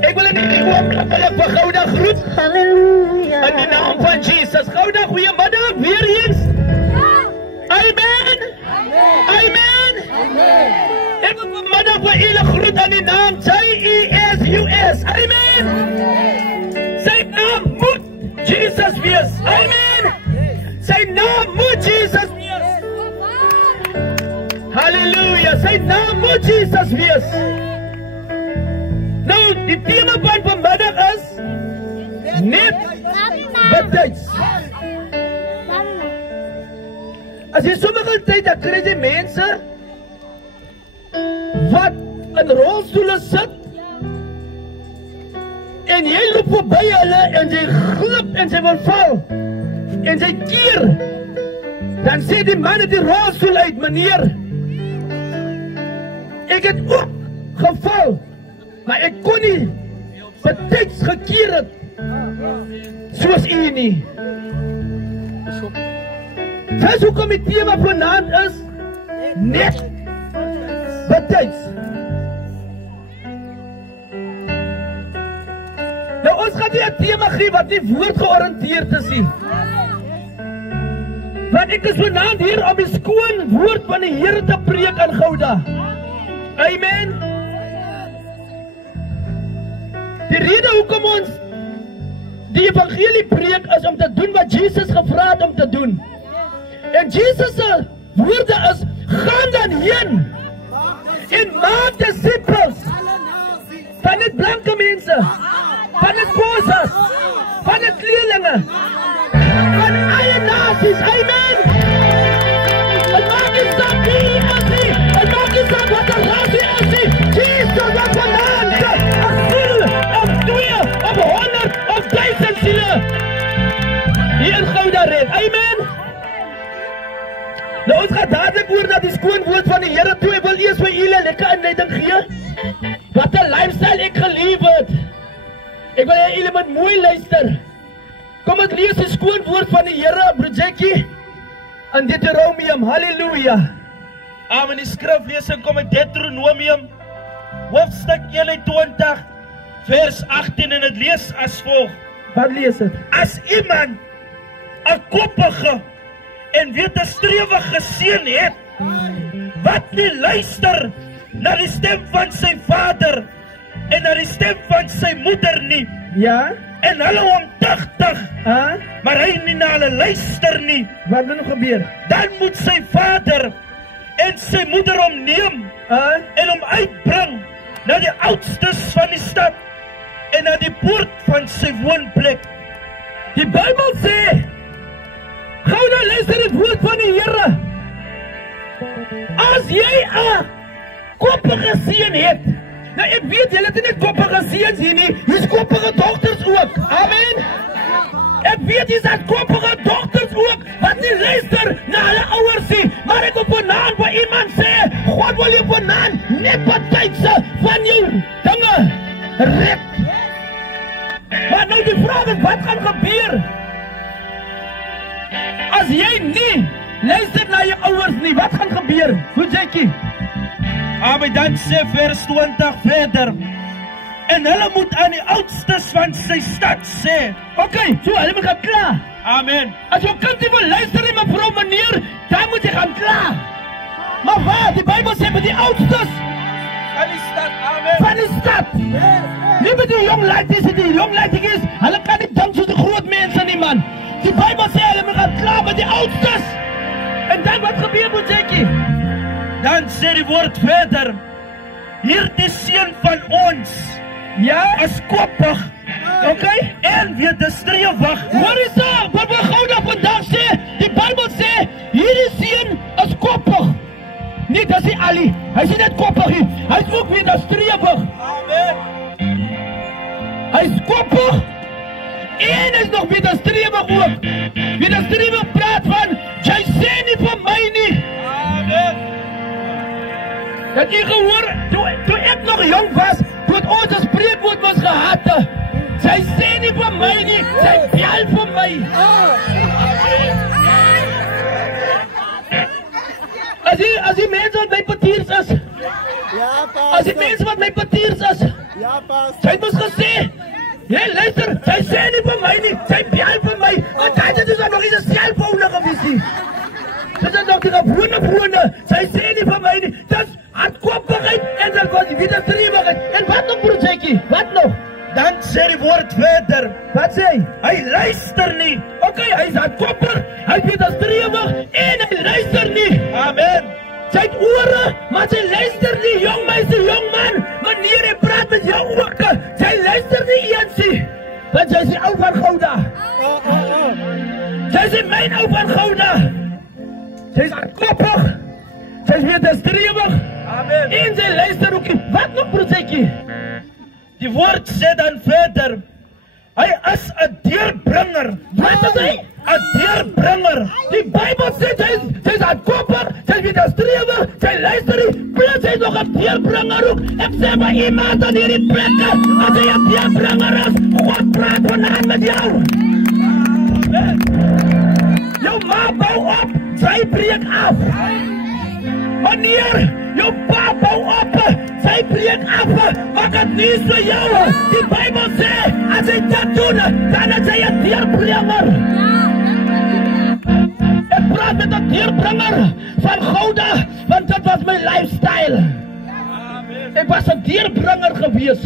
Ik wil in die oomlik vir Gouda groet. Halleluja. In die naam van Jesus. Gouda, goeiemiddag weer eens. Amen. Amen. Ek wil vanmiddag vir julle groet aan die naam Jesus. Amen. Sy naam moet Jesus wees. Amen. Sy naam moet Jesus wees. Halleluja. Sy naam moet Jesus wees. Nou, die thema van vanmiddag is net betyds. As jy sommige tyd, dan kry jy mense wat in rolstoele sit en jy loop voorby hulle en jy glip en jy wil val en jy keer. Dan sê die man in die rolstoel uit, meneer, ek het ook geval, maar ek kon nie betyds gekeer het soos u nie. Dis hoekom die thema vanaand is net betyds. Nou ons gaan nie 'n thema gee wat nie woord georiënteerd is nie. Want ek is vanaand hier om die skoon woord van die Here te preek aan Gouda. Amen. Die rede hoekom ons die evangelie preek is om te doen wat Jesus gevra het om te doen. En Jesus se woorde is, gaan dan heen en maak disippels van die blanke mense, van die boses, van die kleerlinge, van alle nasies. Amen. Het maak nie saak wie jy is nie, het maak nie saak wat die rasie is nie. Jesus wat vanavond of 100 of 1000 siele hier in Gouda red. Amen. Nou ons gaan dadelijk oor na die skoon woord van die Here toe. Ek wil eers vir julle lekker inleiding gee. Wat 'n lifestyle ek geleef het. Ek wil julle moet mooi luister. Kom ek lees die skoon woord van die Here, Brojekie, in Deuteronomium. Halleluja. Amen. Die skriflesing kom in Deuteronomium, hoofstuk 21. Vers 18 en het lees as volg. Wat lees het? As iemand 'n koppige en wederstrewige seun het, wat nie luister na die stem van sy vader en na die stem van sy moeder nie, Ja? en hulle hom tugtig, maar hy nie na hulle luister nie, Wat moet gebeur? dan moet sy vader en sy moeder hom neem en hom uitbring na die oudstes van die stad en na die poort van sy woonplek. Die Bybel sê, Gouda luister die woord van die Here. As jy 'n koppige seun het, nou ek weet julle het nie koppige seuns hier nie, hier's koppige dogters ook. Amen. Ek weet jy's het koppige dogters ook, wat nie luister na hulle ouers nie, maar ek wil vanaand vir iemand sê, God wil jou vanaand net betyds van jou dinge red. Maar nou die vraag is, wat gaan gebeur as jy nie luister na jou ouers nie? Wat gaan gebeur? Goed, Jackie? Maar dan sê vers 20 verder. En hulle moet aan die oudstes van sy stad sê. Okay, so hulle moet gaan kla. Amen. As jou kind nie wil luister nie, mevrou, meneer, dan moet jy gaan kla. Maar wat? Die Bybel sê met die oudstes Van die stad, amen. van die stad. Nie met die jong laaities, hulle kan nie dink soos die groot mense nie, man. Die Bybel sê hulle moet gaan kla met die oudstes. En dan wat gebeur, Boetjie? Dan sê die woord verder. Hierdie seun van ons Ja? is koppig. Okay? En wederstrewig. Hoor eens aan, wat we gauw vandaag sê, die Bijbel sê, hierdie seun is koppig. Nee, dat is nie Ali, hy is nie net koppig nie, hy is ook wederstrewig. Amen. Hy is koppig, en hy is nog wederstrewig ook. Wederstrewig praat van, jy sê nie van my nie. Amen. Dat jy gehoor, toe ek nog jong was, toe het ons een spreekwoord was gehad, sy sê nie van my nie, sy bel van my. As die mense wat my patiers is, as die mense wat my patiers is, sy het ons gesê, nee luister, sy sê nie van my nie, sy bel van my, want dit is nog nie een cellphone gewees nie. Dit is nog die gewone, sy sê nie van my nie, dit is hardkoppigheid en dit was die wederstrewigheid. En wat nog, broer Jackie, wat nog? Dan sê die woord verder. Wat sê hy? Hy luister nie. Okay, hy is hardkoppig, hy is wederstrewig en hy luister nie. Amen. Sy het ore, maar sy luister nie, jong meisie, jong man. Meneer, hy praat met jou ook, sy luister nie eensie. Want sy is die ou van Gouda. Sy is die myn ou van Gouda. Sy is hardkoppig, sy is wederstrewig. Amen. En sy luister ook nie. Wat nog, broertjie? Die woord sê dan verder. Hy is 'n deurbringer. Wat is hy? 'n deurbringer. Die Bybel sê sy is hardkoppig, sy is wederstrewig, sy luister nie, plus sy is nog 'n deurbringer ook. Ek sê maar iemand aan hierdie plekke, as hy 'n deurbringer is, God praat vanaand met jou. Jou ma bou op, sy breek af. Meneer, jou pa bou op, sy breek af, maak het nie so jou. Die Bybel sê, as hy dat doen, dan is hy 'n deurbringer. Ek praat met 'n deurbringer van Gouda, want dit was my lifestyle. Ek was 'n deurbringer gewees.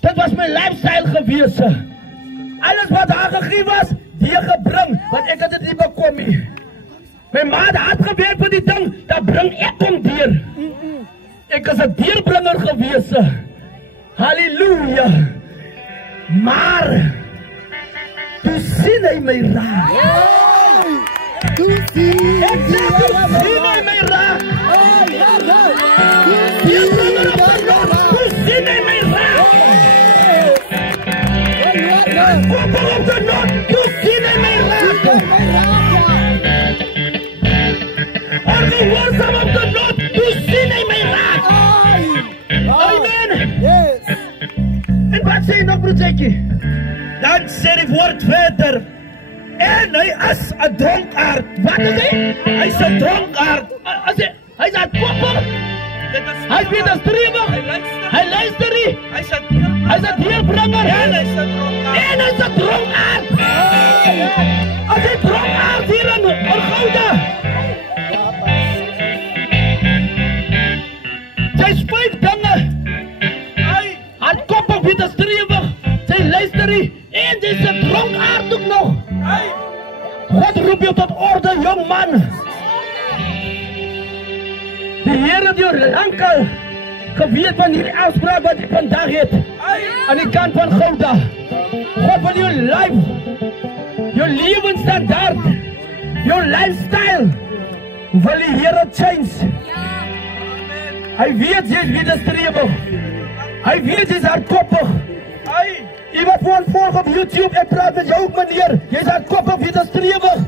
Dit was my lifestyle gewees. Alles wat daar gegee was, die gebring, want ek het dit nie bekom nie. My ma het hard gewerk vir die ding, dan bring ek hom deur. Ek is 'n deurbringer gewees. Halleluja. Maar, toe sien hy my raak. Ek sê, toe sien hy my raak. Deurbringer op die Lord, toe sien hy my raak. Koppel op die Lord, toe sien hy my raak. Gehoorzaam op de Lord, toe sien hy my raak. Amen. En wat sê jy nog, broertjie? Dan sê die woord verder. En hy is 'n dronkaard. Wat is hy? Hy is 'n dronkaard. Hy is hardkoppig, hy is wederstrewig, hy luister nie, hy is 'n deurbringer, En hy is 'n dronkaard. en hy is 'n dronkaard. As hy dronkaard hier in Gouda, sy is 5 dinge. Hardkoppig, wederstrewig, sy luister nie, en sy is 'n dronkaard ook nog. God roep jou tot orde, jong man. Die Here het jou lankal geweet van hierdie afspraak wat jy vandag het aan die kant van Gouda. God wil jou life, jou lewensstandaard, jou lifestyle, wil die Here change. Hy weet jy is wederstrewig. Hy weet jy is hardkoppig. Jy wat voor ons volg op YouTube, ek praat met jou ook, meneer. Jy is hardkoppig, wederstrewig.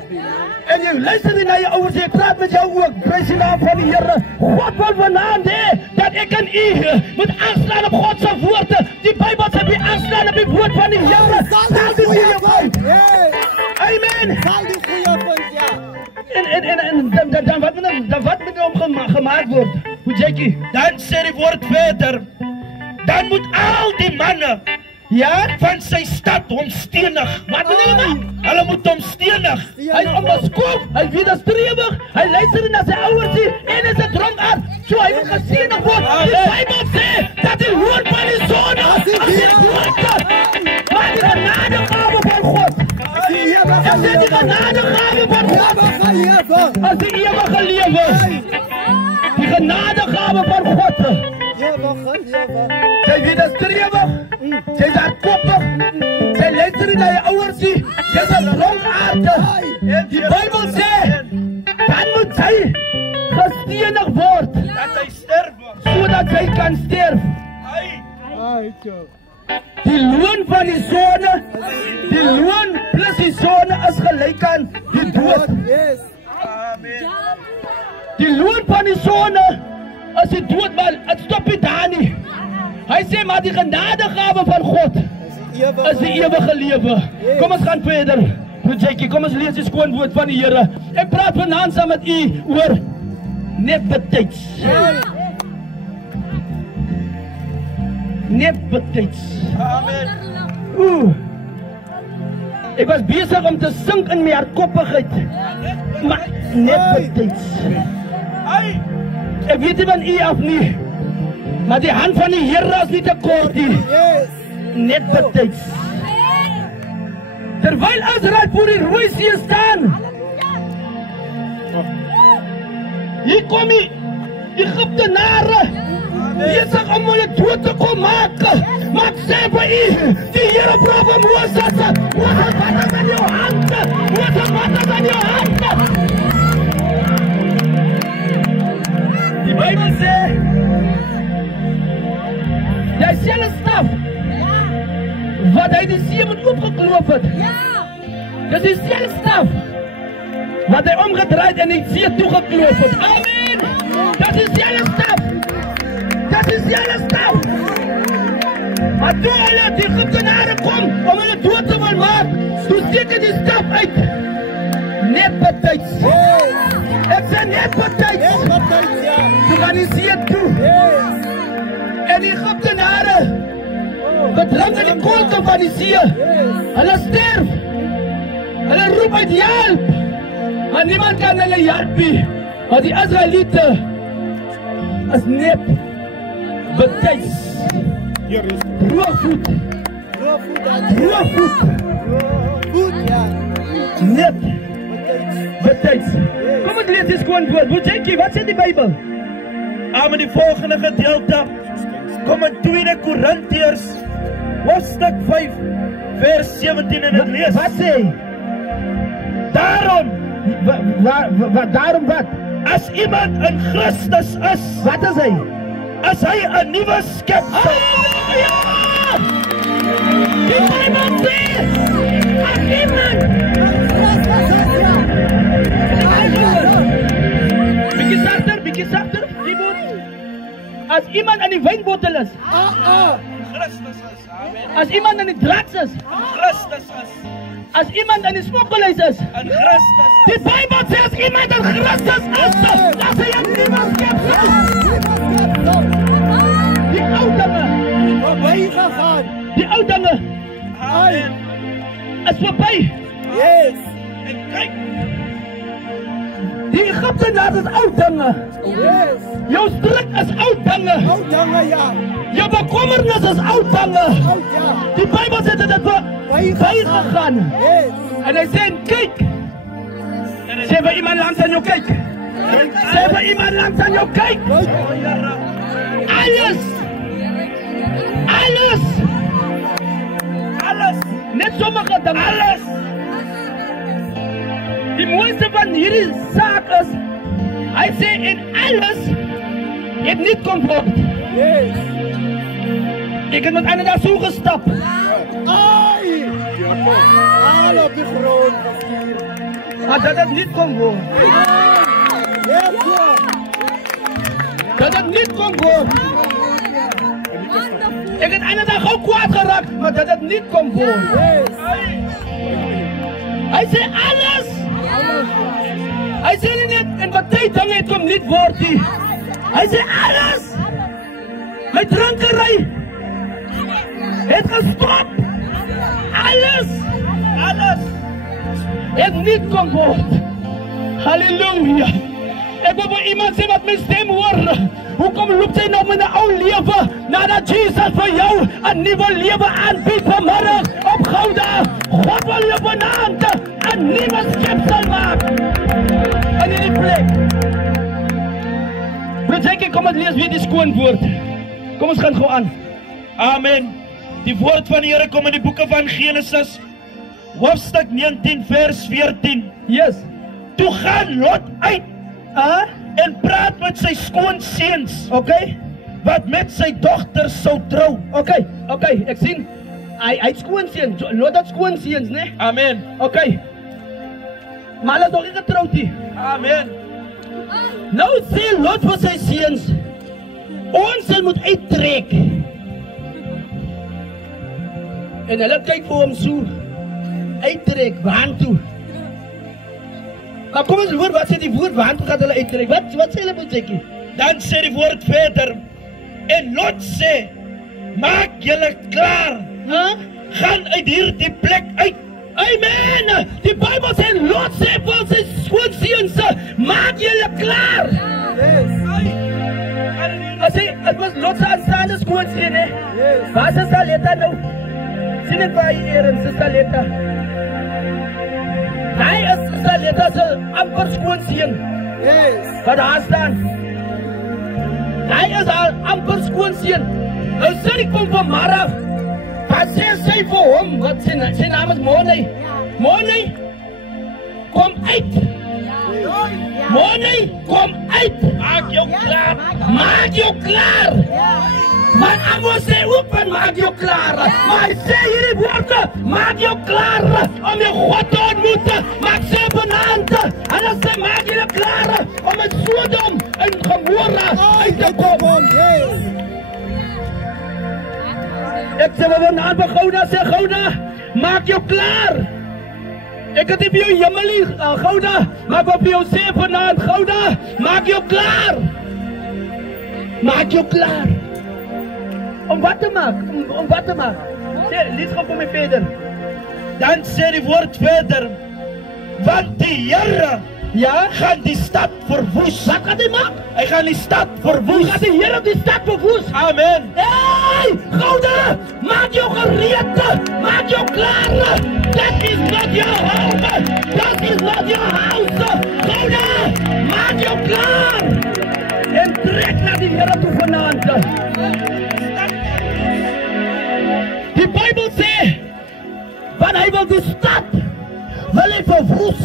En jy luister nie na jou ouers, jy praat met jou ook. Prys die naam van die Here. God wil vanaand hê dat ek en u moet aanslaan op God se woorde. Die Bybel sê jy aanslaan op die woord van die Here. Sal die goeie van. Amen. dan wat moet hom gemaakt worden? Hoe Jackie? Dan sê die woord verder, dan moet al die manne Ja? van sy stad hom stenig. Wat moet hulle maak? Hulle moet hom stenig. Hy is onbeskoof, hy is wederstrewig, hy luister nie na sy ouers nie en is 'n dronkaard. So hy moet geseënig word. Die Bybel sê dat die loon van die sonde as die grootste, maar die genadegawe van God. As die genadegawe van God as die ewige lewe. Die genadegawe van God. Sy wederstrewig, sy is hardkoppig, sy luister nie na die ouers nie, sy is 'n dronkaard. En die Bybel sê, dan moet sy gestenig word, Dat hy sterf. sodat sy kan sterf. Die loon van die sonde, die loon plus die sonde is gelyk aan die dood. Amen. Die loon van die sonde is die dood, maar het stop nie daar nie. Hy sê maar die genadegawe van God is die ewige lewe. Kom ons gaan verder. Jackie, kom ons lees die skoon woord van die Here. Ek praat vanaand saam met u oor net betyds. Net betyds. Amen. Ek was besig om te sink in my hardkoppigheid. Maar net betyds. Ai. Ek weet nie van u af nie. Maar die hand van die Here is nie te kort nie. Net betyds. Terwyl Israel voor die Rooi See staan, hier kom die Egiptenare besig om hulle dood te kom maak. Maar ek sê vir u, die Here vra vir Moses, Moses, wat is aan jou hande? Moses, wat is aan jou hande? Die Bybel sê, jy sê hulle staf, wat hy die see moet oopgekloof het. Dis die selfde staf wat hy omgedraaid en die see toegekloof het. Amen. Dat is selfde staf. Dat is selfde staf. Maar toe hulle die Egiptenare kom om hulle dood te wil maak, toe steek hy die staf uit. Net betyds. Ek sê net betyds. Toe gaan die see toe. En die Egiptenare bedrink in die kolte van die see. Hulle sterf. Hulle roep uit help. Maar niemand kan hulle help nie. Maar die Israeliete is net betyds. Droogvoet. Droogvoet. Net betyds. Kom ons lees die skoon woord. Boetjie, wat sê die Bybel? Aan die volgende gedeelte kom in 2 Korintiërs hoofstuk 5 vers 17 en dit lees. Wat sê? Daarom, Daarom wat? as iemand in Christus is, Wat is hy? as hy 'n nuwe skepsel. Ja! Die Bybel sê, as iemand bietjie sagter, die woord. As iemand aan die wynbottel is, Christus is. Amen. as iemand aan die draks is, Christus is. as iemand aan die smokkelhuis is, In Christus. die Bybel sê as iemand aan Christus is, dan hy 'n nuwe skepsel. Die ou dinge, die ou dinge Amen. is verby. En kyk, Die Egiptenaars is ou dinge. Jou stryk is ou dinge. Jou bekommernis is ou dinge. Die Bybel sê dit het bygegaan. En hy sê, kyk. Sê vir iemand langs aan jou kyk. Sê vir iemand langs aan jou kyk. Alles. Alles. alles, Net sommige dinge. alles. Die mooiste van hierdie saak is, hy sê en alles het niet kom word. Ek het met een daar so gestap. Maar dat het niet kon word. Dat het niet kon word. Ek het een dag ook kwaad geraakt, maar dat het niet kon word. Hy sê alles. Hy sê nie net en party dinge het kom nie word nie. Hy sê alles. My drinkery het gestop. Alles het nie kom word. Halleluja. Ek wil vir iemand sê wat my stem hoor. Hoekom loop jy nou met 'n ou lewe nadat Jesus vir jou 'n nuwe lewe aanbied vanmiddag op Gouda? God wil jou vanaand 'n nuwe skepsel maak. En in die plek. Broertjie, kom ons lees weer die skoon woord. Kom ons gaan gou aan. Amen. Die woord van die Here kom in die boeke van Genesis, hoofstuk 19 vers 14. Yes. Toe gaan Lot uit en praat met sy skoonseuns, Okay. wat met sy dogter sou trou. Okay, ek sien. Hy skoonseuns, Lot het skoonseuns, né? Amen. Okay. Maar hulle is nog nie getroud nie. Amen. Nou sê Lot vir sy seuns, ons sal moet uittrek. En hulle kyk vir hom so, uittrek, waar toe? Maar kom ons hoor, wat sê die woord, waar toe gaan hulle uittrek? Wat sê hulle moet sê? Dan sê die woord verder, en Lot sê, maak julle klaar, gaan uit hierdie plek uit. Amen! Die Bijbel sê, Lot sê vir sy skoonseuns, maak julle klaar. Hy sê, het was Lot se aanstaande skoonseun, hè? Waar is Saleta nou? Sien ek vir hy eer en sy Saleta? Hy is Saleta se amper skoonseun. Wat daar staan. Hy is al amper skoonseun. Nou sê die kom van Maraf. Wat sê sy vir hom? Wat sy naam is Money. Money, kom uit. Money, kom uit. Maak jou klaar. Maak jou klaar. Maar Amos sê ook van maak jou klaar. Maar hy sê hierdie woorde, maak jou klaar om jou God te ontmoet. Maak sy vanaand. En dan sê maak julle klaar om met Sodom en Gomorra uit te kom. Ek sê we vanaand by Gouda, sê Gouda, maak jou klaar. Ek het nie vir jou Jemmelie, Gouda, maar ek wil vir jou sê vanaand, Gouda, maak jou klaar. Maak jou klaar. Om wat te maak? Om wat te maak? Sê, lees gou vir my verder. Dan sê die woord verder, want die Here gaan die stad verwoes. Wat gaan hy maak? Hy gaan die stad verwoes. Gaat die Here die stad verwoes? Amen. Hey, Gouda, maak jou gereed. Maak jou klaar. That is not your home. That is not your house. Gouda, maak jou klaar. En trek naar die Here toe vanaand. Die Bijbel sê, want hy wil die stad, wil hy verwoes.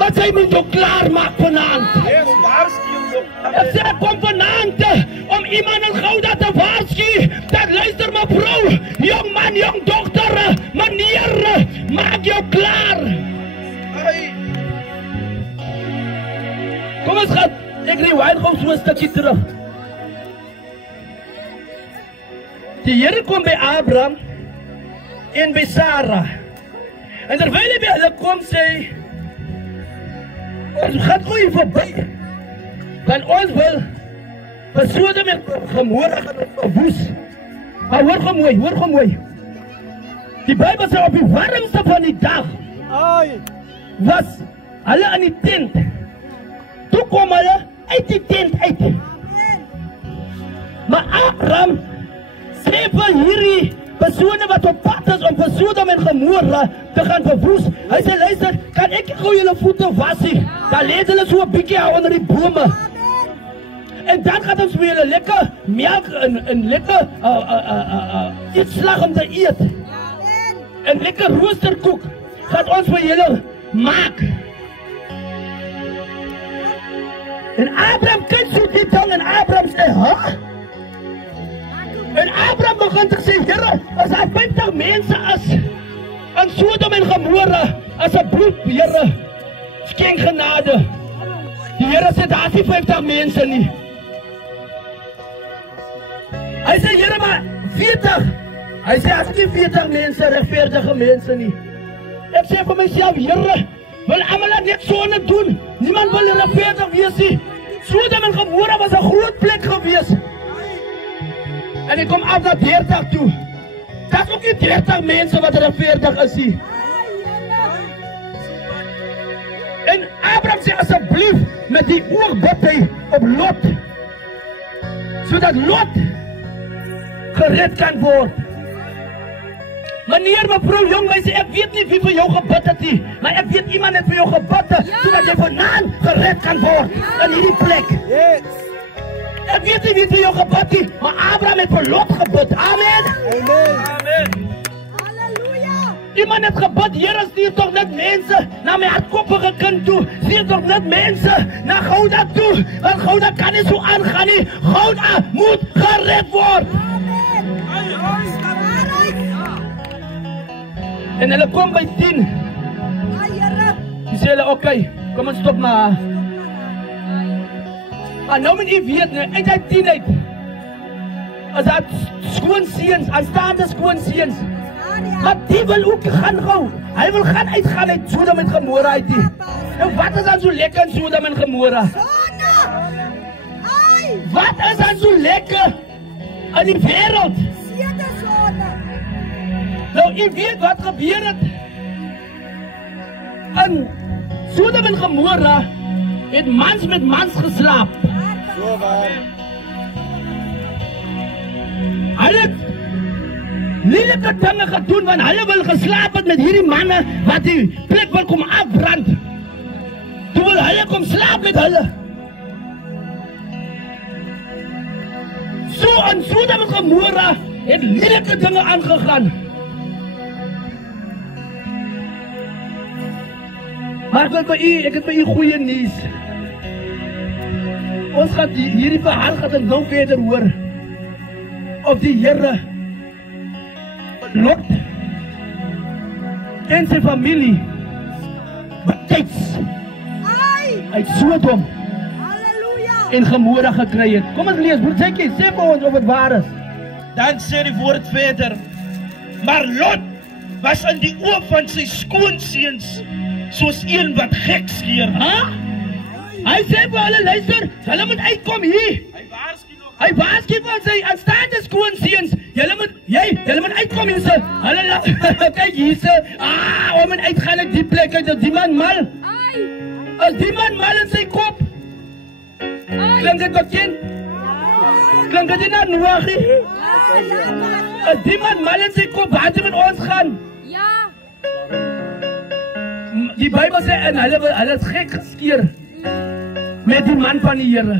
Dat sy moet jou klaar maak vanaand. Ek sê, ek kom vanaand om iemand in Gouda te waarsku, dat luister mevrou, jong man, jong dochter, meneer, maak jou klaar. Kom ons gaan, ek rewind gou so 'n stukkie terug. Die Here kom by Abraham en by Sarah. En terwyl hy by hulle kom sê, ons gaan gou hier verby. Want ons wil vir Sodom en Gomorra gaan verwoes. Maar hoor gou mooi. Die Bybel sê op die warmste van die dag was hulle in die tent. Toe kom hulle uit die tent uit. Maar Abraham sê vir hierdie persone wat op pad is om vir Sodom en Gomorra te gaan verwoes. Hy sê, luister, kan ek gou julle voete wasie? Dan lees hulle so 'n bietjie onder die bome. En dan gaan ons weer 'n lekker melk en lekker iets slag om te eet. En lekker roosterkoek gaan ons vir julle maak. En Abraham kyk so dit dan en Abraham sê, "Ha?" En Abraham begin te sê, "Here, as daar 50 mense is in Sodom en Gomorra, asseblief, Here, skenk genade." Die Here sê, "Daar's nie 50 mense nie." Hy sê, "Here, maar 40." Hy sê, "As nie 40 mense, regverdige mense nie." Ek sê vir myself, Here, wil almal net so net doen. Niemand wil regverdig wees nie. Sodom en Gomorra was 'n groot plek gewees. En ek kom af na 30 toe. Dat is ook nie 30 mense wat regverdig is nie. En Abraham sê asseblief met die oog bid hy op Lot, sodat Lot gered kan word. Meneer, mevrou, jong mense, ek weet nie wie vir jou gebid het nie, maar ek weet iemand het vir jou gebid, sodat jy vanaand gered kan word in hierdie plek. Ek weet nie wie vir jou gebid nie, maar Abraham het vir Lot gebid. Amen. Amen. Iemand het gebid, Here, stuur toch net mense na my hardkoppige kind toe. Stuur toch net mense na Gouda toe. Want Gouda kan nie so aangaan nie. Gouda moet gered word. En hulle kom by 10. Die sê hulle, oké, kom ons stop maar. Maar nou moet jy weet, uit die 10 uit, as dat skoonseens, aanstaande skoonseens, maar die wil ook gaan gauw. Hy wil gaan uitgaan uit Sodom en Gomorra uit die. Nou wat is dan so lekker in Sodom en Gomorra? Wat is dan so lekker in die wereld? Nou, jy weet wat gebeur het. In Sodom en Gomorra het mans met mans geslaap. Hulle het lelike dinge gedoen, want hulle wil geslaap het met hierdie manne wat die plek wil kom afbrand. Toe wil hulle kom slaap met hulle. So in Sodom en Gomorra het lelike dinge aangegaan. Maar ek het by u goeie nuus. Ons gaan hierdie verhaal gaan nou verder hoor. Of die Here Lot en sy familie betyds uit Sodom en Gomorra gekry het. Kom ons lees, broer Jackie, sê vir ons of het waar is. Dan sê die woord verder, maar Lot was in die oë van sy skoonseuns soos een wat gek skeer. Hy sê vir hulle, luister, hulle moet uitkom hier. Hy waarsku vir sy aanstaande skoonseuns. Julle moet uitkom hierse. Hulle kyk hierse. Om en uitgaan uit die plek uit, as die man mal. As die man mal in sy kop. Klink dit bekend? Klink dit na Noach? As die man mal in sy kop, waar jy met ons gaan? Die Bybel sê, en hulle is gek geskeer met die man van die Here.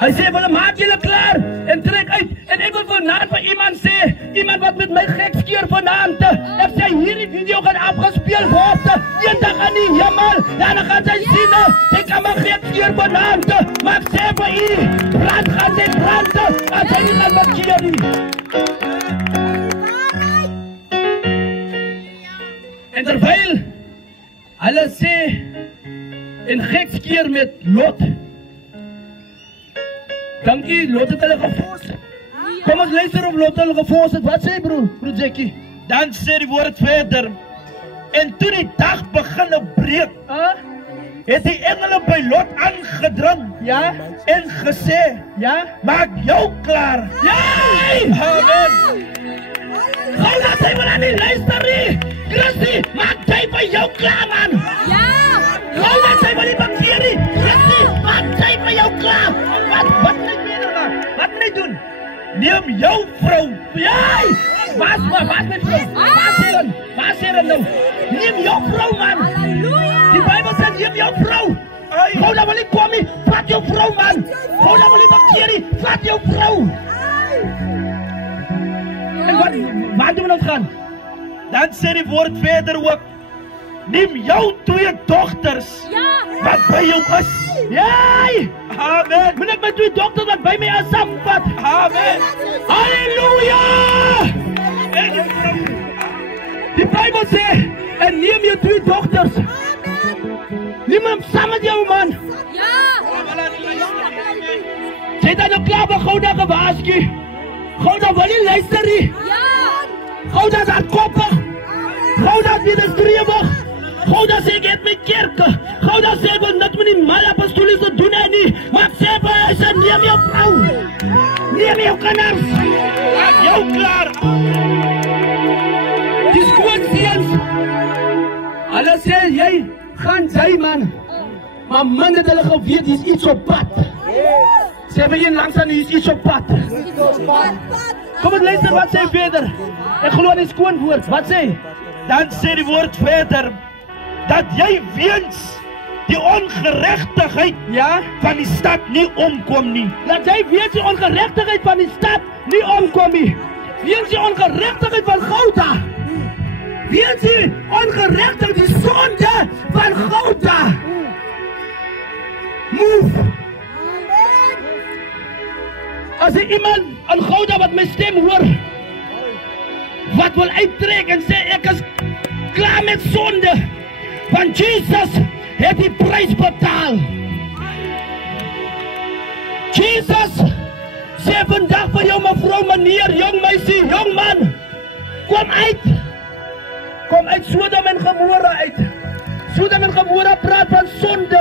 Hy sê, hulle maak julle klaar en trek uit. En ek wil vanaand vir iemand sê, iemand wat met my gek skeer vanaand, ek sê, hierdie video gaan afgespeel word, eendag in die hemel, dan gaan sy sien, ek kan my gek skeer vanaand, maar ek sê vir u, brand gaan sy brand, as hy nie gaan bekeer nie. En terwyl hulle sê, en gek skeer met Lot, dankie, Lot het hulle gefors. Kom ons luister of Lot hulle gefors het. Wat sê broer Jackie? Dan sê die woord verder, en toe die dag begin breek, het die engele by Lot aangedring, en gesê, maak jou klaar. Amen. Gouda, sy wil aan die luister nie. Christie, maak jy by jou klaar, man. Gouda, sy wil nie bekeer nie. Christie, maak jy by jou klaar. Wat moet ek doen, man? Wat moet ek doen? Neem jou vrou. Wat met vrou? Wat sê dan nou? Neem jou vrou, man. Die Bybel sê, neem jou vrou. Gouda wil nie kom nie, vat jou vrou, man. Gouda wil nie bekeer nie, vat jou vrou. En waar doen we nou gaan? Dan sê die woord verder ook, neem jou 2 dogters, wat by jou is. Amen. Moet ek my 2 dogters wat by my is saamvat. Amen. Halleluja! Die Bybel sê, en neem jou 2 dogters. Neem hem saam met jou, man. Sy het nou klaar by Gouda gewaarsku. Gouda wil nie luister nie. Gouda is hardkoppig. Gouda is wederstrewig. Gouda sê ek het my kerke. Gouda sê ek wil niks met die mal apostoliese doen nie. Maar ek sê vir hy sê neem jou vrou. Neem jou kinders. Laat jou klaar. Die skootseuns. Hulle sê jy gaan sy man. Maar man het hulle geweet dis iets op pad. Sê vir een langs aan dis iets op pad. Kom ons luister wat sê verder. Ek glo in die skoon woord. Wat sê? Dan sê die woord verder dat jy weens die ongeregtigheid van die stad nie omkom nie. Dat jy weens die ongeregtigheid van die stad nie omkom nie. Weens die ongeregtigheid van Gouda. Weens die ongeregtigheid, die sonde van Gouda. Move. As er iemand aan Gouda wat my stem hoor, wat wil uittrek en sê ek is klaar met sonde, want Jesus het die prys betaal. Jesus sê vandag vir jou mevrou, meneer, jong meisie, jong man, kom uit. Kom uit Sodom en Gomorra uit. Sodom en Gomorra praat van sonde.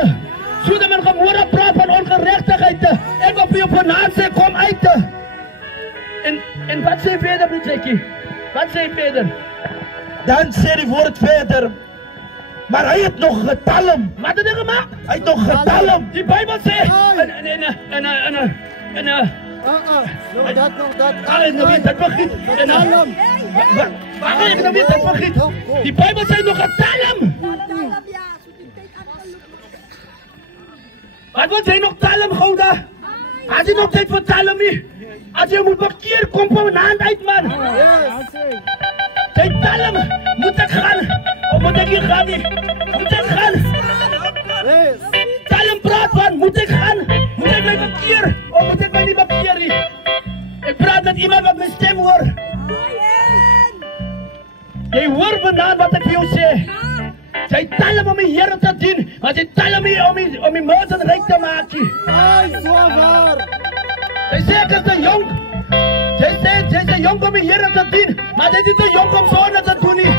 Sodom en Gomorra praat van ongeregtigheid. Ek wil vir jou vanaand sê, kom uit. En wat sê verder, broer Jackie? Wat sê verder? Dan sê die woord verder, maar hy het nog getalm. Wat het hy gemaak? Hy het nog getalm. Die Bijbel sê, Nog dat. Allee, nou weet, dat vergiet. Wacht even, nou weet, dat vergiet. Die Bijbel sê nog getalm. Wat wil jy nog talm, Gouda? As jy nog tyd vir talm nie. As jy moet bekeer, kom van my hand uit, man. Jy talm, moet ek gaan? Of moet ek hier gaan nie? Moet ek gaan? Talm praat van, moet ek gaan? Moet ek my bekeer? Of moet ek my nie bekeer nie? Ek praat met iemand wat my stem hoor. Jy hoor vanavond wat ek vir jou sê. Jy talm om die Here te dien, maar jy talm nie om die mense ryk te maak nie. Jy sê ek is te jong. Jy sê te jong om die Here te dien, maar jy is te jong om sonde te doen nie.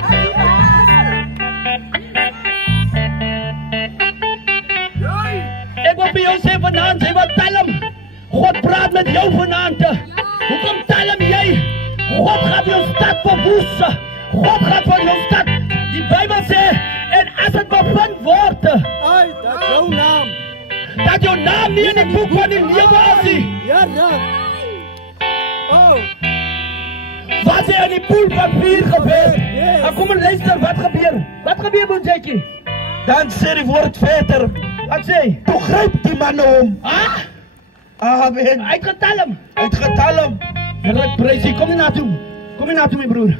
Ek wil vir jou sê vanavond, jy wat talm. God praat met jou vanavond. Hoekom talm jy? God gaat jou stad verwoes. God gaat van jou stad. Die Bijbel sê, en as het bevind word, Dat jou naam. dat jou naam nie in die boek van die lewe is nie. Ja, dat. Wat sê in die poel van vuur gebeur? En kom en luister, wat gebeur? Wat gebeur, broer Jackie? Dan sê die woord verder, Wat sê? toe gryp die manne hom. Amen. Uitgetalm. Hy het getalm. Here prys U. Kom nie na toe. Kom nie na toe, my broer.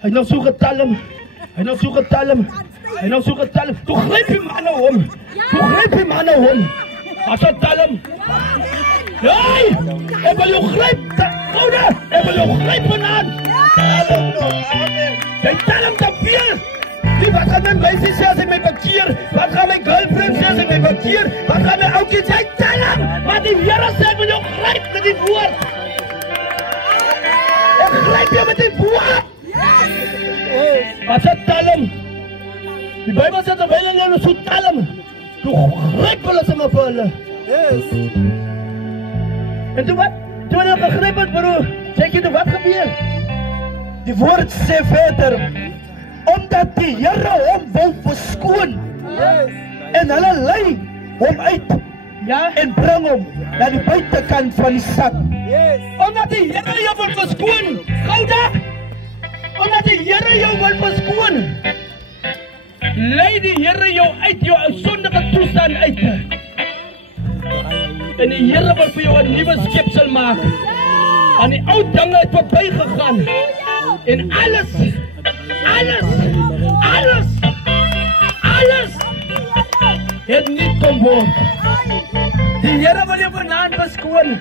Hy het nou so getalm. Hy het nou so getalm. Hy het nou so getalm. Toe gryp die manne hom. Toe gryp die manne hom. As hy talm. Hey! Ek wil jou gryp. Gouda, ek wil jou gryp vanaand. Amen. Jy talm te veel. Die wat gaan my meisie sê as ek my bekeer? Wat gaan my girlfriend sê as ek my bekeer? Wat gaan my oukie sê? Jy talm. Maar die Here sê ek wil jou gryp met die woord. Ek gryp jou met die woord. As hy talm. Die Bijbel sê terwyl hulle so talm, toe gryp hulle sommer vir hulle. En toe wat? Toe hulle gegryp het, broer, sê jy toe wat gebeur? Die woord sê verder, omdat die Here hom wil verskoon en hulle lei hom uit en bring hom na die buitekant van die stad. Omdat die Here jou wil verskoon, Gouda, omdat die Here jou wil verskoon, lei die Here jou uit jou sondige toestand uit. En die Here wil vir jou 'n nuwe skepsel maak. Aan die ou dinge het verby gegaan. En alles het nie kom word. Die Here wil jou vanaand verskoon.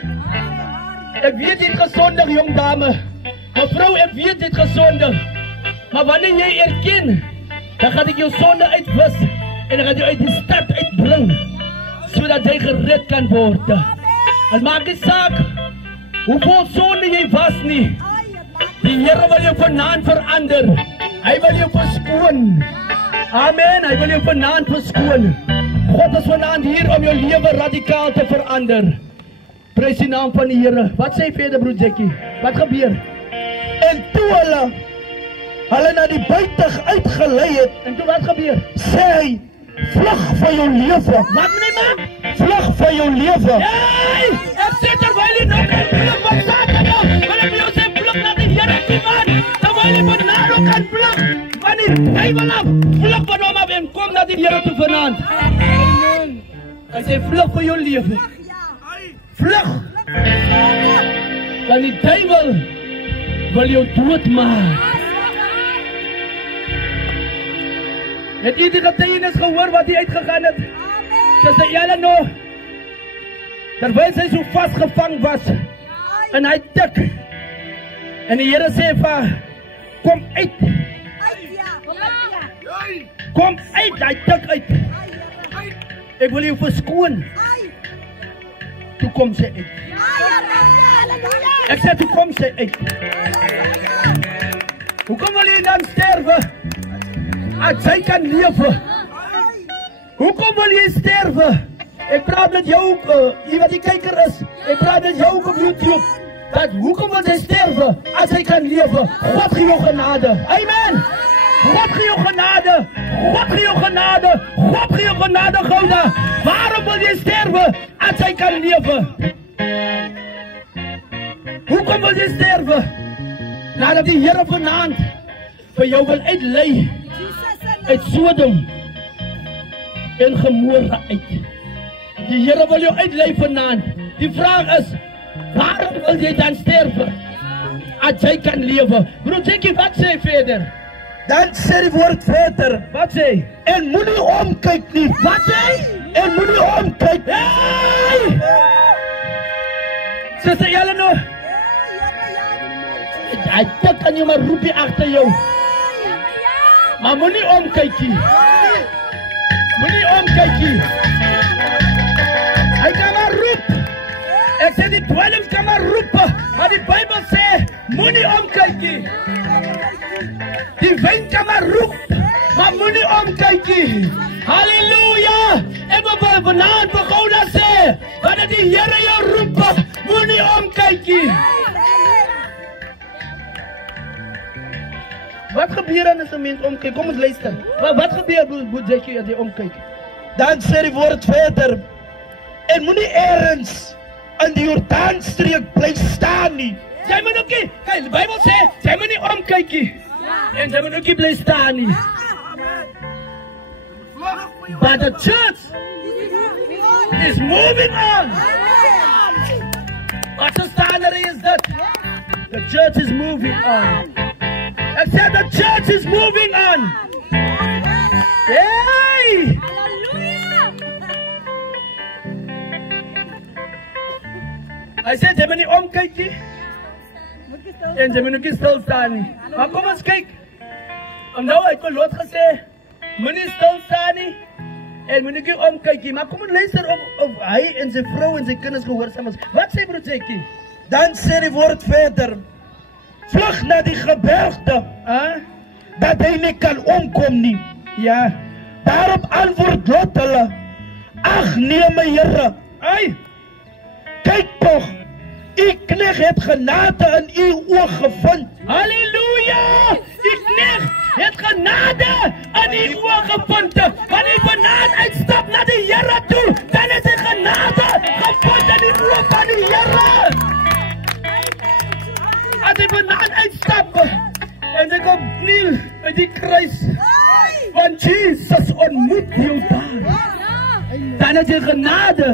Ek weet jy het gesondig, jong dame. Mevrou, ek weet jy het gesondig. Maar wanneer jy erken, dan gaan ek jou sonde uitwis en dan gaan jy uit die stad uitbring, sodat jy gered kan word. Het maak nie saak hoeveel sonde jy was nie. Die Here wil jou vanaand verander. Hy wil jou verskoon. Amen, hy wil jou vanaand verskoon. God is vanaand hier om jou lewe radikaal te verander. Prys die naam van die Here. Wat sê verder broer Jackie? Wat gebeur? En toe hulle na die buite uitgelei het, En toe wat gebeur? sê hy, vlug van jou lewe. Wat meneer man? Vlug van jou lewe. Hey! Ek sê terwyl jy nog net vlug van Satan, wil ek jou sê vlug na die Here toe man. Terwyl jy vanaand ook kan vlug van die duiwel af. Vlug van hom af en kom na die Here toe vanaand. Amen. Hy sê vlug vir jou lewe. Vlug. Want die duiwel wil jou doodmaak. Het jy die getuienis gehoor wat hy uitgegaan het? Sister Eleanor, terwyl sy so vasgevang was, en hy tik, en die Here sê vir haar, kom uit, kom uit, hy tik uit, ek wil jou verskoon, toe kom sy uit, ek sê toe kom sy uit, hoekom wil jy dan sterwe, as sy kan lewe, hoekom wil jy sterwe? Ek praat met jou, jy wat die kijker is, ek praat met jou op YouTube, dat hoekom wil jy sterwe, as hy kan lewe, God gee jou genade, amen, God gee jou genade, God gee jou genade, God gee jou genade, Gouda, waarom wil jy sterwe, as hy kan lewe, hoekom wil jy sterwe, nadat die Here vanaand, vir jou wil uitlei, uit Sodom, en Gomorra uit. Die Here wil jou uitlei vanaand. Die vraag is, waarom wil jy dan sterwe? As jy kan lewe. Broer Jackie, wat sê verder? Dan sê die woord verder, Wat sê? en moenie omkyk nie. Wat sê? En moenie omkyk. Hey! Sister Eleanor, hy tik aan jou maar roepie agter jou. Maar moenie omkykie. Moenie omkykie. Hy kan maar roep. Ek sê die 12 kan maar roep. Maar die Bybel sê, moenie omkykie. Die wind kan maar roep. Maar moenie omkykie. Halleluja. Ek wil vanaand vir Gouda sê, wanneer die Here jou roep, moenie omkykie. Wat gebeur dan as 'n mens omkyk? Kom ons luister. Wat gebeur broer Jackie as jy omkyk? Dan sê die woord verder, en moenie ergens in die Jordaanstreek bly staan nie. Jy moet ook nie, kyk, die Bybel sê, jy moet nie omkyk nie. En jy moet ook nie bly staan nie. But the church is moving on. Wat 'n standaard is dit? The church is moving on. I said the church is moving on. Hey! I said jy moet nie omkyk nie. En jy moet ook nie stil staan nie. Maar kom ons kyk. Nou het my Lot gesê, moenie stil staan nie. En moet nie omkyk nie. Maar kom ons luister of hy en sy vrou en sy kinders gehoorsaam is. Wat sê broer Jackie? Dan sê die woord verder, vlug na die gebergte, dat hy nie kan omkom nie. Ja. Daarop antwoord Lot hulle, ag nee my Here, Ai! kyk tog, u knegt het genade in u oog gevind. Halleluja! Die knegt het genade in die oog gevind. Wanneer hy vanaand uitstap na die Here toe, dan is hy genade gevind in die oog van die Here. As hy vanaand uitstap en hy kom kniel by die kruis, want Jesus ontmoet jou daar. Dan is hy genade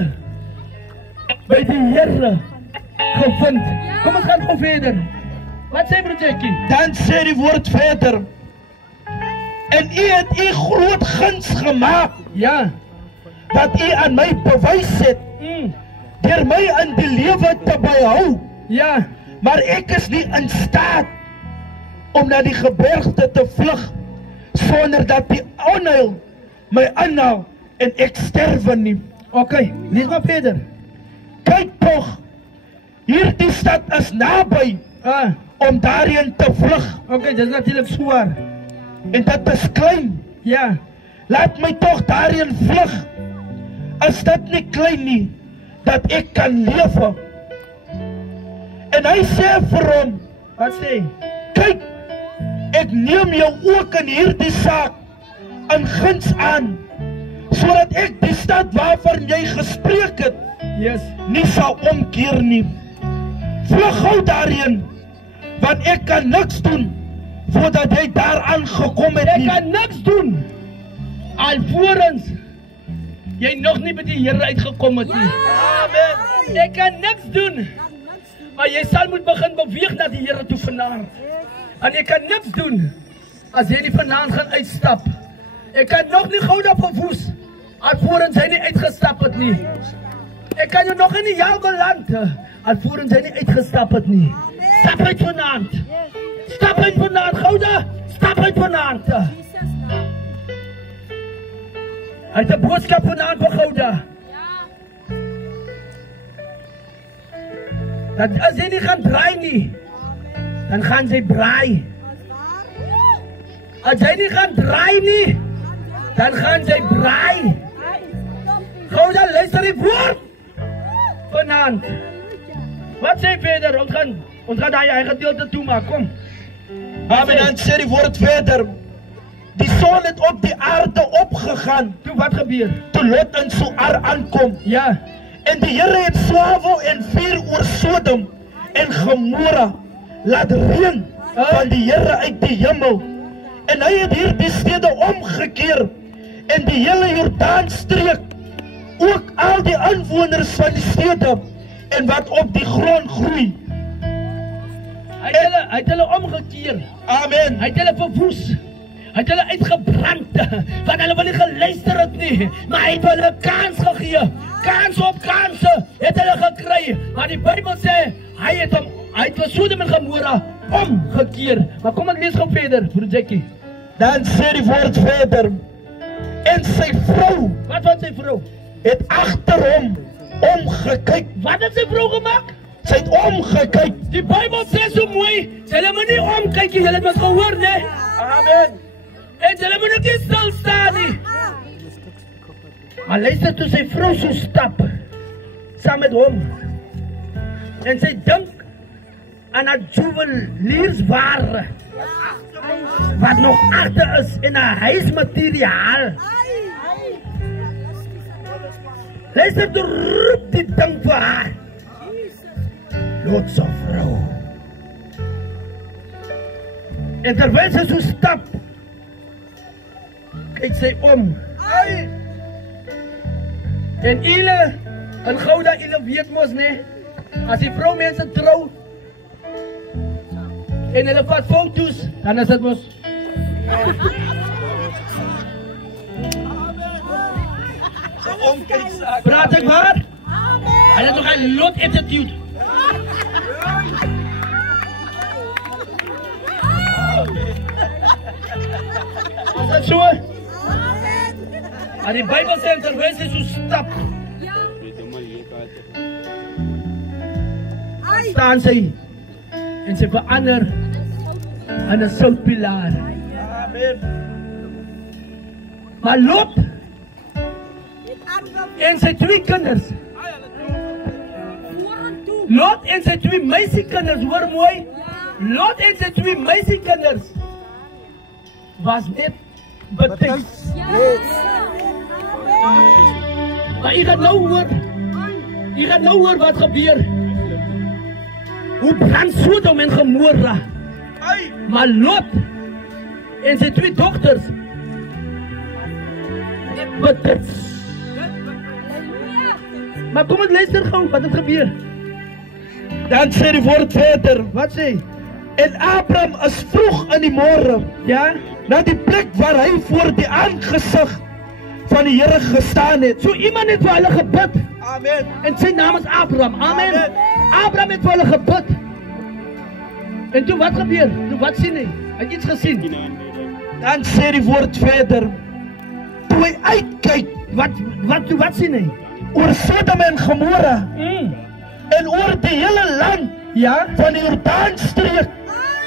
by die Here gevind. Kom ons gaan gou verder. Wat sê broer Jackie? Dan sê die woord verder, en u het u groot guns gemaak, Ja. dat u aan my bewys het, deur my in die lewe te behou, Ja. maar ek is nie in staat om na die gebergte te vlug, sonder dat die onheil my aanhaal en ek sterwe nie. Okay, lees maar verder. Kyk tog, hierdie stad is naby, om daarheen te vlug. Okay, dis natuurlik swaar. En dat is klein. Ja. Laat my tog daarin vlug. As dit nie klein nie, dat ek kan lewe. En hy sê vir hom, Wat sê? kyk, ek neem jou ook in hierdie saak in guns aan, sodat ek die stad waarvan jy gespreek het, Yes. nie sal omkeer nie. Vlug gou daarheen, want ek kan niks doen, voordat jy daar aangekom het Ek nie. kan niks doen, alvorens jy nog nie by die Here uitgekom het nie. Amen. Ek kan niks doen, maar jy sal moet begin beweeg na die Here toe vanaand. En jy kan niks doen, as jy nie vanaand gaan uitstap. Ek kan nog nie gou daar verwoes, alvorens hy nie uitgestap het nie. Ek kan jou nog in die jou beland, alvorens hy nie uitgestap het nie. Stap uit vanaand. Stap uit vanaand, gou daar. Stap uit vanaand. Hy het 'n boodskap vanaand vir Gouda. Dat as jy nie gaan draai nie, dan gaan jy braai. As jy nie gaan draai nie, dan gaan jy braai. Gouda, luister die woord vanaand. Wat sê verder? Ons gaan daai eie gedeelte toemaak, kom. Amen, dan sê die woord verder, die son het op die aarde opgegaan, Toe wat gebeur? toe Lot in Soar aankom. Ja, En die Here het swavel en vuur oor Sodom en Gomorra laat reën van die Here uit die hemel. En hy het hierdie stede omgekeer en die hele Jordaanstreek, ook al die inwoners van die stede en wat op die grond groei. hy het hulle omgekeer. Amen. Hy het hulle verwoes. Hy het hulle uitgebrand, want hulle wil nie geluister het nie. Maar hy het hulle kans gegee. Kans op kanse het hulle gekry. Maar die Bybel sê, hy het vir Sodom en Gomorra omgekeer. Maar kom ek lees gou verder, broer Jackie. Dan sê die woord verder, en sy vrou Wat was sy vrou? het agter hom omgekyk. Wat het sy vrou gemaak? Sy het omgekyk. Die Bybel sê so mooi, sy hulle moet nie omkyk nie, julle het mos gehoor, né? Amen. En hulle moet ook nie stil staan nie. Maar luister toe sy vrou so stap, saam met hom. En sy dink aan 'n juweliersware, wat nog agter is in 'n huismateriaal. Luister toe roep die ding vir haar. Lot se vrou. En terwyl sy so stap, kyk sy om. En Ile, en Gouda, Ile weet mos, ne? As die vroumense trou, en hulle vat foto's, dan is dit mos. Praat ek waar? Hy het nog 'n lot attitude. Is dit so? En die Bybel sê terwyl sy so stap, staan sy en sy verander in 'n soutpilaar. Amen. Maar Lot en sy twee kinders, Lot en sy twee meisiekinders, hoor mooi, Lot en sy twee meisiekinders was net betyds. Maar jy gaan nou hoor wat gebeur. Hoe brand Sodom en Gomorra. Maar Lot en sy twee dogters betyds. Maar kom ek luister gou wat het gebeur. Dan sê die woord verder, Wat sê? en Abraham is vroeg in die môre Ja? na die plek waar hy voor die aangesig van die Here gestaan het. So iemand het vir hulle gebid. Amen. En sy naam is Abraham. Amen. Amen. Abraham het vir hulle gebid. En toe wat gebeur? Toe wat sien hy? Hy het iets gesien. Dan sê die woord verder, toe hy uitkyk Wat sien hy? oor Sodom en Gomorra en oor die hele land Ja? van die Jordaanstreek,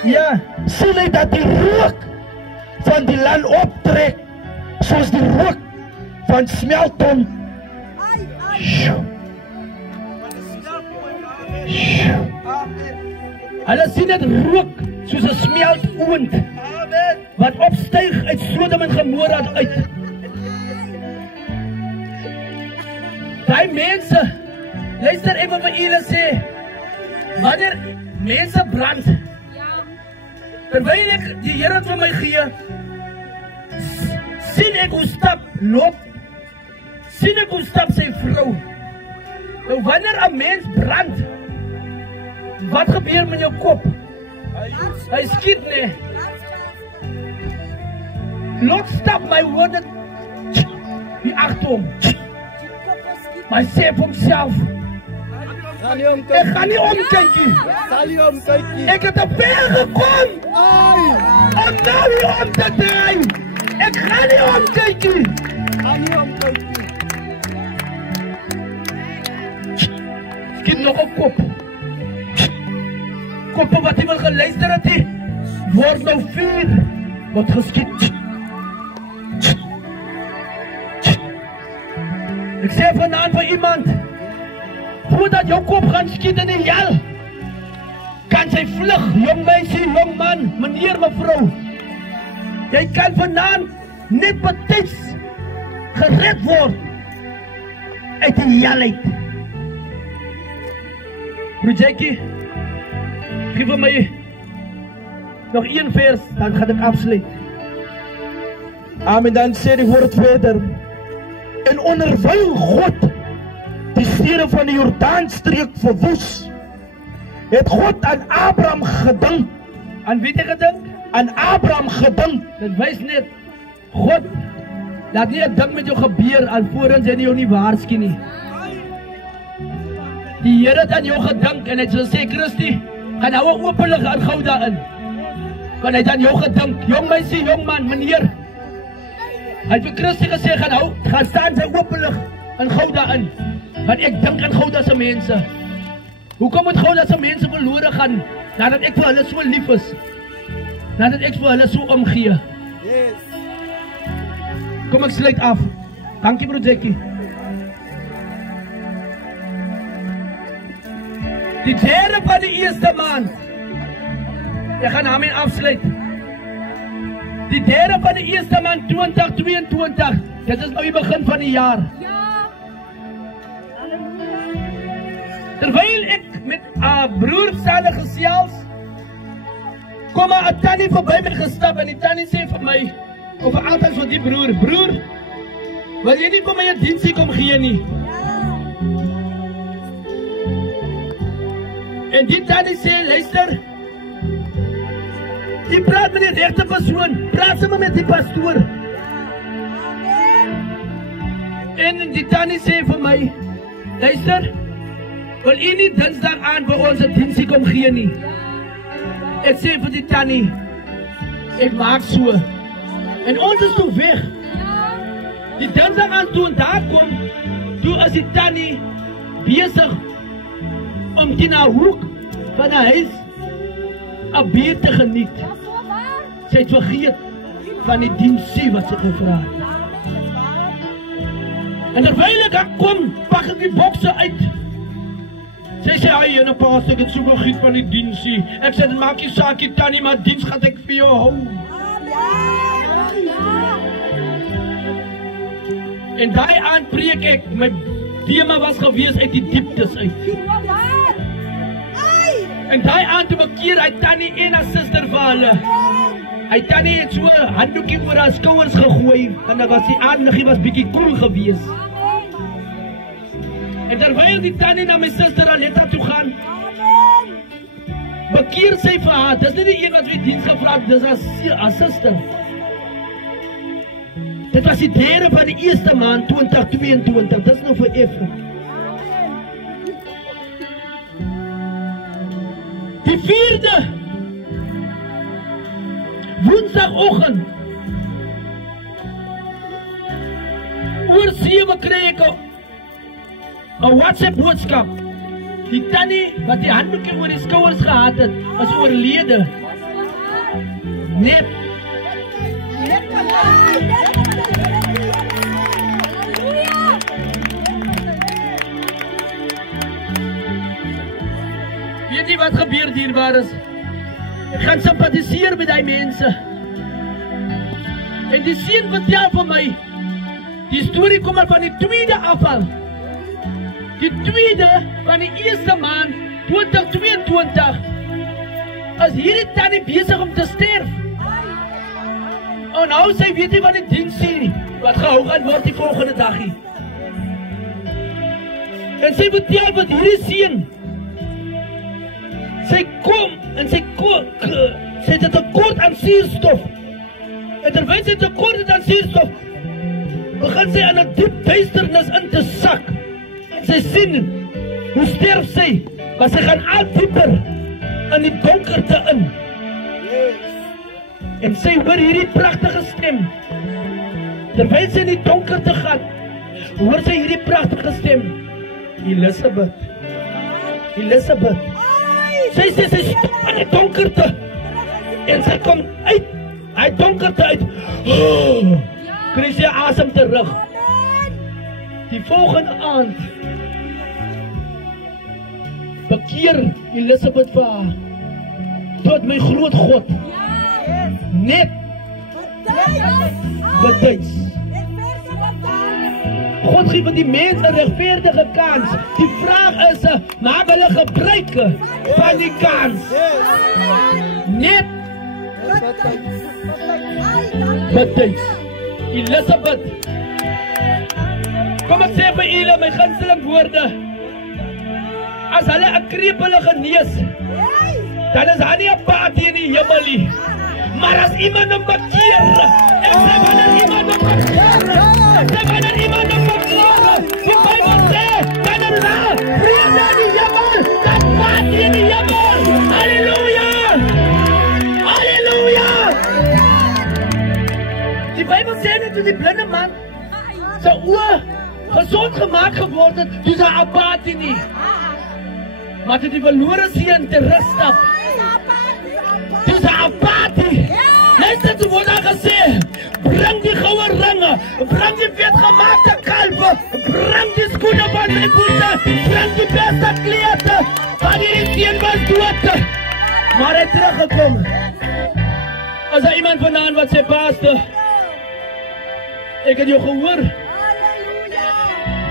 Ja. sien hy dat die rook van die land optrek, soos die rook van smelton. Sjoe. Sjoe. Hulle sien dit rook soos 'n smeltoond wat opstyg uit Sodom en Gomorra uit. Daai mense, luister ek wat julle sê, wanneer mense brand, terwyl ek die Here vir my gee, sien ek hoe stap loop, sien ek hoe stap sy vrou. Nou wanneer 'n mens brand, wat gebeur met jou kop? Hy skiet nie. Lot stap my woorde die agter hom. Maar hy sê vir homself, ek gaan nie omkyk nie. Ek het te ver gekom om nou hier om te draai. Ek gaan nie omkyk nie. Skiet nog op kop. Koppe wat hy wil geluister het, word nou vuur, word geskiet. Ek sê vanaand vir iemand, voordat jou kop gaan skiet in die hel, kan sy vlug, jong meisie, jong man, meneer, mevrou. Jy kan vanaand net betyds gered word uit die hel uit. Projectie, geef vir my nog 1 vers, dan gaan ek afsluit. Amen, dan sê die woord verder. En onderwyl God die stede van die Jordaanstreek verwoes, het God aan Abraham gedink. Aan wie het hy gedink? Aan Abraham gedink. Dit wys net, God laat nie 'n ding met jou gebeur alvorens hy jou nie waarsku nie. Die Here het aan jou gedink en hy sê, Christie, gaan nou 'n openlig aanhou daarin. Want hy het aan jou gedink, jong meisie, jong man, meneer. Hy het vir Christie gesê, gaan staan sy openlig in Gouda in. Want ek dink aan Gouda se mense. Hoekom moet Gouda se mense verlore gaan, nadat ek vir hulle so lief is? Nadat ek vir hulle so omgee? Kom ek sluit af. Dankie broer Jackie. Die derde van die eerste maand. Ek gaan daarmee afsluit. Die derde van die eerste maand 2022. Dit is nou die begin van die jaar. Terwyl ek met 'n broer saam gesels, kom 'n tannie verby met gestap en die tannie sê vir my, of altyd vir die broer, wil jy nie vir my 'n diensie kom gee nie? En die tannie sê, luister, jy praat met die regte persoon, praat saam met die pastoor. En die tannie sê vir my, luister, wil jy nie Dinsdag aan by ons 'n diensie kom gee nie? Ek sê vir die tannie, ek maak so. En ons is toe weg. Die Dinsdag aan toe en daar kom, toe is die tannie besig om die na hoek van 'n huis 'n bier te geniet. Sy het vergeet van die diensie wat sy gevra het. En terwyl ek kom, pak ek die bokse uit. Sy sê, "Ai, en 'n pas, ek het so vergeet van die diensie." Ek sê, "Maak nie saak, tannie, maar diens gaan ek vir jou hou." En daai aand preek ek, my tema was gewees uit die dieptes uit. En daai aand toe bekeer hy tannie en haar suster vir hulle. Hy tannie het so 'n handdoekie oor haar skouers gegooi, en dat was die aandniggie was bietjie koel gewees. En terwyl die tannie na my suster Aletta toe gaan, bekeer sy vir haar. Dis nie die een wat wie diens gevra het, dis haar suster. Dit was die derde van die eerste maand 2022, dis nou vir effe. Die vierde, woensdagoggend, oor 7 kry ek 'n WhatsApp boodskap. Die tannie wat die handdoekie oor die skouers gehad het, is oorlede. Net Weet jy wat gebeur dierbares? Ek gaan sympathiseer met die mense. En die seun vertel vir my, die storie kom maar van die tweede afval. Die tweede van die eerste maand 2022 is hierdie tannie besig om te sterf. En nou sy weet nie wat die diens sê nie, wat gehou gaan word die volgende dagie. En sy vertel wat hierdie seun, sy kom en sy het 'n tekort aan suurstof. En terwyl sy tekort het aan suurstof, begin sy in 'n diep duisternis in te sak. En sy sien hoe sterf sy, maar sy gaan al dieper in die donkerte in. En sy hoor hierdie pragtige stem. Terwyl sy in die donkerte gaan, hoor sy hierdie pragtige stem. Elisabeth. Elisabeth. Sy sê sy stop in die donkerte. En sy kom uit die donkerte uit. Kry sy asem terug. Die volgende aand bekeer Elisabeth vir haar. Tot my groot God. Net betyds. God gee vir die mens 'n regverdige kans. Die vraag is, maak hulle gebruik van die kans? Net betyds. Elisabeth. Kom ek sê vir julle my gunsteling woorde. As hulle 'n krepele genees, dan is hy nie 'n paadjie in die hemel nie. Maar as iemand hom bekeer, ek sê wanneer iemand hom bekeer, die Bybel sê, dan is daar vrede in die hemel, dan paadjie in die hemel. Halleluja! Halleluja! Die Bybel sê net toe die blinde man sy oë gesond gemaak geword het, toe sy 'n paadjie nie. Maar toe die verlore seun te rus stap, toe sy 'n paadjie. Luister, toe word daar gesê, bring die goue ringe, bring die vetgemaakte kalwe, bring die skoene van my voete, bring die beste klere, want hierdie seun was dood. Maar hy het teruggekom. As daar iemand vanaand wat sê, pastor, ek het jou gehoor,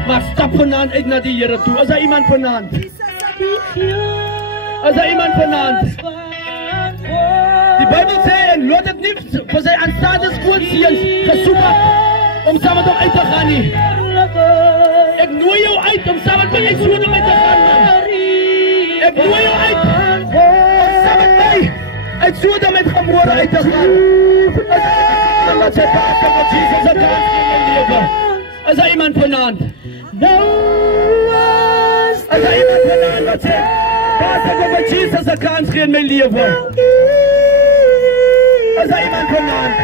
maar stap vanaand uit na die Here toe. As daar iemand vanaand, as daar iemand vanaand, die Bybel sê, en Lot het nie vir sy aanstaande skootseuns gesoek om saam met hom uit te gaan nie. Ek nooi jou uit om saam met my uit Sodom uit te gaan, man. Ek nooi jou uit om saam met my uit Sodom uit Gomorra uit te gaan. En wat sê pastor wat Jesus het gedaan in my lewe? Is daar iemand vanaand? Is daar iemand vanaand wat sê, pastor wat Jesus 'n kans gee in my lewe? Is daar iemand vanaand?